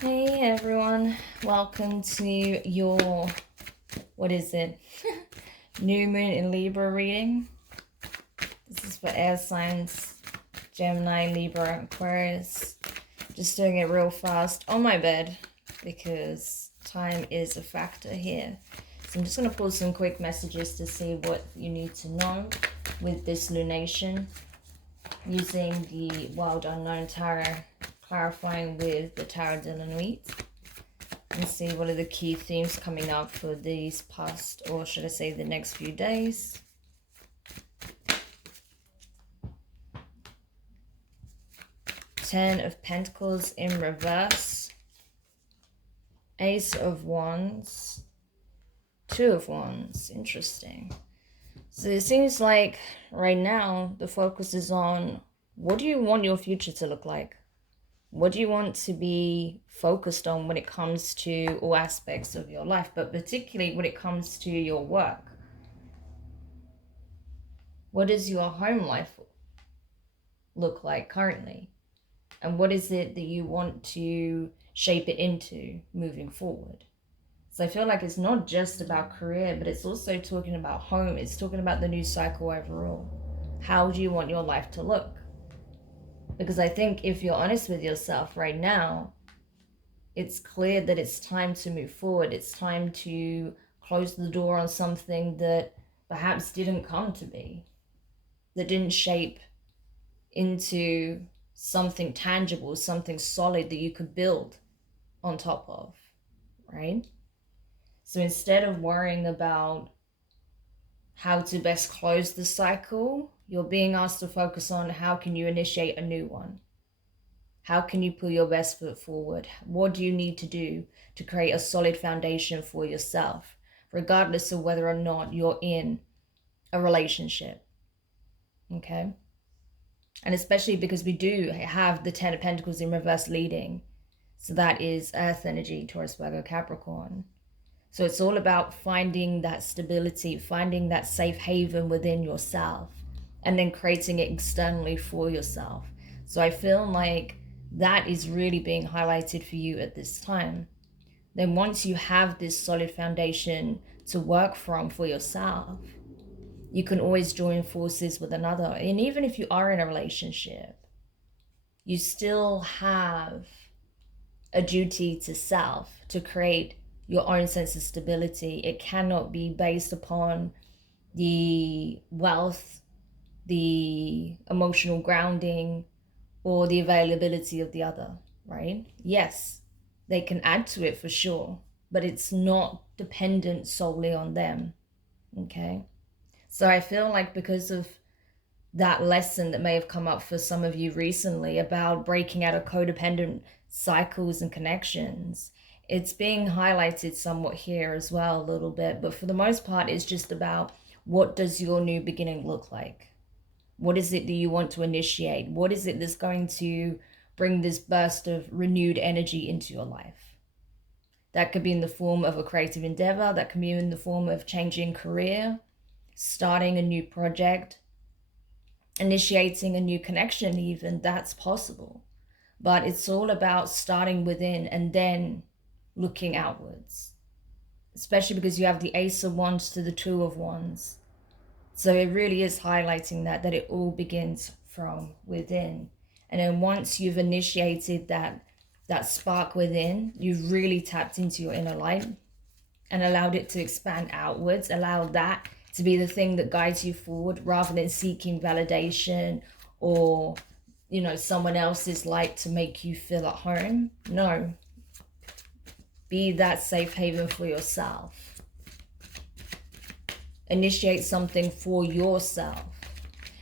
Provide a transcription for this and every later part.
Hey everyone, welcome to your, what is it, new moon in Libra reading. This is for air signs, Gemini, Libra, Aquarius. Just doing it real fast on my bed because time is a factor here. So I'm just going to pull some quick messages to see what you need to know with this lunation using the Wild Unknown Tarot, clarifying with the Tarot de la Nuit. And see what are the key themes coming up for these past, or should I say the next few days. Ten of Pentacles in reverse. Ace of Wands. Two of Wands. Interesting. So it seems like right now the focus is on what do you want your future to look like? What do you want to be focused on when it comes to all aspects of your life, but particularly when it comes to your work? What does your home life look like currently? And what is it that you want to shape it into moving forward? So I feel like it's not just about career, but it's also talking about home. It's talking about the new cycle overall. How do you want your life to look? Because I think if you're honest with yourself right now, it's clear that it's time to move forward. It's time to close the door on something that perhaps didn't come to be, that didn't shape into something tangible, something solid that you could build on top of, right? So instead of worrying about how to best close the cycle, you're being asked to focus on how can you initiate a new one? How can you put your best foot forward? What do you need to do to create a solid foundation for yourself, regardless of whether or not you're in a relationship, okay? And especially because we do have the Ten of Pentacles in reverse leading. So that is Earth energy, Taurus, Virgo, Capricorn. So it's all about finding that stability, finding that safe haven within yourself, and then creating it externally for yourself. So I feel like that is really being highlighted for you at this time. Then once you have this solid foundation to work from for yourself, you can always join forces with another. And even if you are in a relationship, you still have a duty to self to create your own sense of stability. It cannot be based upon the wealth, the emotional grounding, or the availability of the other, right? Yes, they can add to it for sure, but it's not dependent solely on them, okay? So I feel like because of that lesson that may have come up for some of you recently about breaking out of codependent cycles and connections, it's being highlighted somewhat here as well a little bit, but for the most part it's just about what does your new beginning look like? What is it that you want to initiate? What is it that's going to bring this burst of renewed energy into your life? That could be in the form of a creative endeavor, that can be in the form of changing career, starting a new project, initiating a new connection even. That's possible. But it's all about starting within and then looking outwards, especially because you have the Ace of Wands to the Two of Wands. So it really is highlighting that it all begins from within. And then once you've initiated that spark within, you've really tapped into your inner light and allowed it to expand outwards, allow that to be the thing that guides you forward rather than seeking validation or, you know, someone else's light to make you feel at home. No. Be that safe haven for yourself. Initiate something for yourself.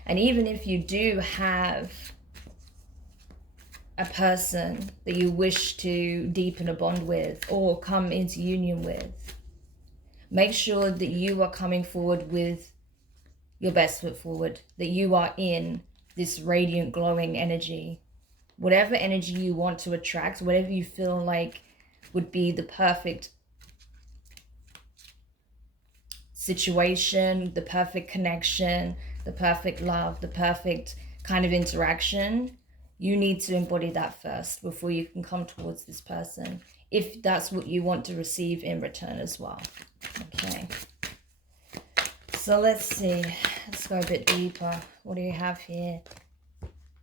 And even if you do have a person that you wish to deepen a bond with or come into union with, make sure that you are coming forward with your best foot forward, that you are in this radiant, glowing energy. Whatever energy you want to attract, whatever you feel like would be the perfect situation, the perfect connection, the perfect love, the perfect kind of interaction, You need to embody that first before you can come towards this person, if that's what you want to receive in return as well. Okay. So let's see. Let's go a bit deeper. What do you have here?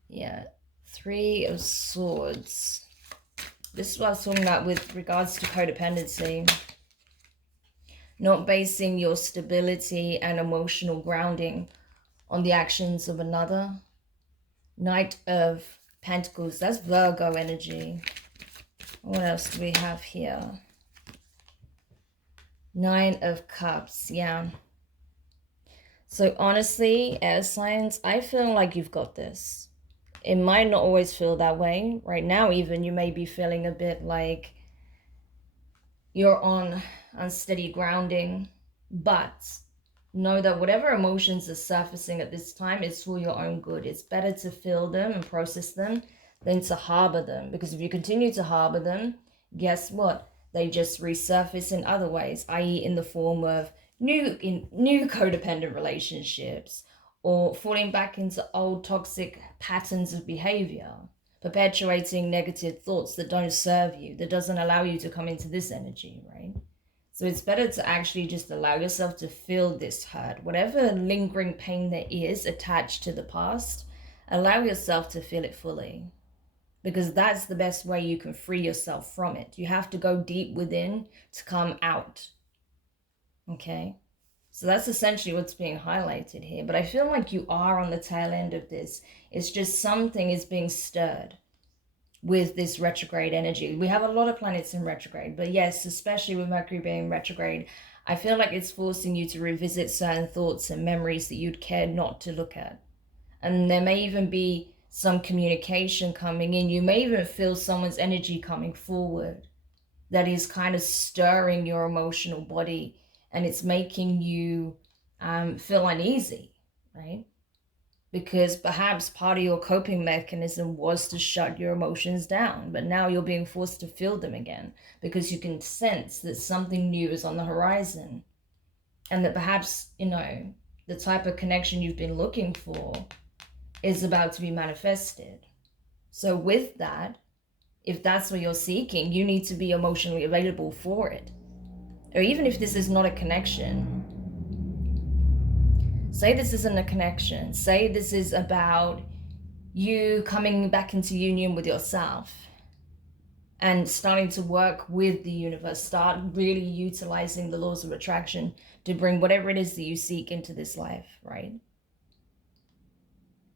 Yeah. 3 of Swords. This is what I was talking about with regards to codependency. Not basing your stability and emotional grounding on the actions of another. Knight of Pentacles. That's Virgo energy. What else do we have here? 9 of Cups. Yeah. So honestly, air signs, I feel like you've got this. It might not always feel that way. Right now, even, you may be feeling a bit like you're on unsteady grounding. But know that whatever emotions are surfacing at this time is for your own good. It's better to feel them and process them than to harbor them. Because if you continue to harbor them, guess what? They just resurface in other ways, i.e. in the form of new codependent relationships, or falling back into old toxic patterns of behavior, perpetuating negative thoughts that don't serve you, that doesn't allow you to come into this energy, right? So it's better to actually just allow yourself to feel this hurt. Whatever lingering pain there is attached to the past, allow yourself to feel it fully. Because that's the best way you can free yourself from it. You have to go deep within to come out. Okay? So that's essentially what's being highlighted here. But I feel like you are on the tail end of this. It's just something is being stirred with this retrograde energy. We have a lot of planets in retrograde, but yes, especially with Mercury being retrograde, I feel like it's forcing you to revisit certain thoughts and memories that you'd care not to look at. And there may even be some communication coming in. You may even feel someone's energy coming forward that is kind of stirring your emotional body, and it's making you feel uneasy, right? Because perhaps part of your coping mechanism was to shut your emotions down, but now you're being forced to feel them again because you can sense that something new is on the horizon, and that perhaps, you know, the type of connection you've been looking for is about to be manifested. So with that, if that's what you're seeking, you need to be emotionally available for it. Or even if this is not a connection, say this isn't a connection, say this is about you coming back into union with yourself and starting to work with the universe, start really utilizing the laws of attraction to bring whatever it is that you seek into this life, right?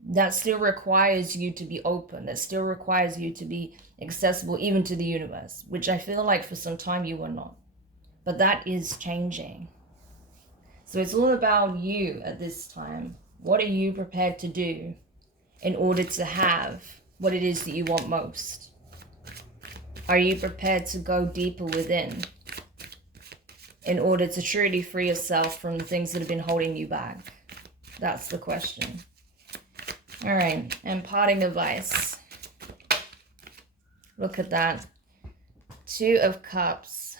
That still requires you to be open. That still requires you to be accessible even to the universe, which I feel like for some time you were not. But that is changing. So it's all about you at this time. What are you prepared to do in order to have what it is that you want most? Are you prepared to go deeper within in order to truly free yourself from the things that have been holding you back? That's the question. All right, and parting advice. Look at that. 2 of Cups.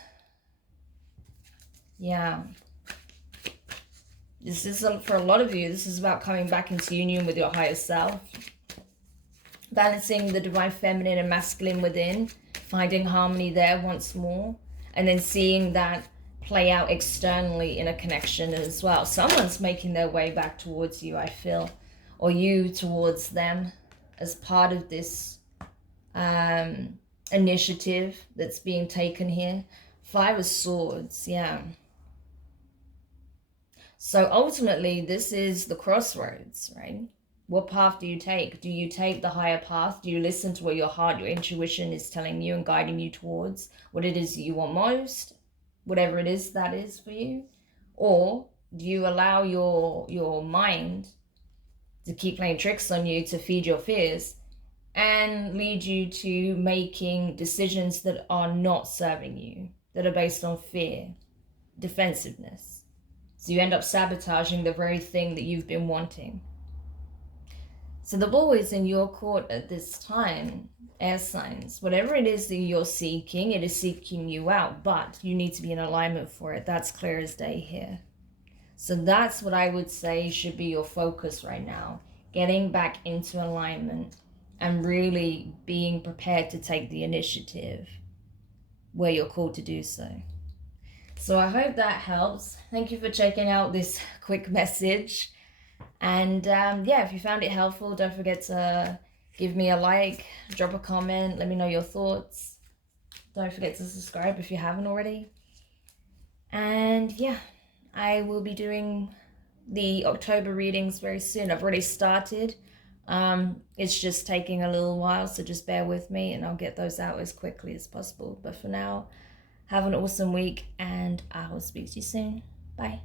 Yeah. This is, for a lot of you, this is about coming back into union with your higher self. Balancing the divine feminine and masculine within. Finding harmony there once more. And then seeing that play out externally in a connection as well. Someone's making their way back towards you, I feel. Or you towards them as part of this initiative that's being taken here. 5 of Swords, yeah. So ultimately, this is the crossroads, right? What path do you take? Do you take the higher path? Do you listen to what your heart, your intuition is telling you and guiding you towards what it is you want most, whatever it is that is for you? Or do you allow your mind to keep playing tricks on you to feed your fears and lead you to making decisions that are not serving you, that are based on fear, defensiveness? So you end up sabotaging the very thing that you've been wanting. So the ball is in your court at this time, air signs. Whatever it is that you're seeking, it is seeking you out, but you need to be in alignment for it. That's clear as day here. So that's what I would say should be your focus right now. Getting back into alignment. and really being prepared to take the initiative where you're called to do so. So I hope that helps. Thank you for checking out this quick message. And yeah, if you found it helpful, don't forget to give me a like, drop a comment, let me know your thoughts. Don't forget to subscribe if you haven't already. And yeah, I will be doing the October readings very soon. I've already started. It's just taking a little while, so just bear with me and I'll get those out as quickly as possible. But for now, have an awesome week and I will speak to you soon. Bye.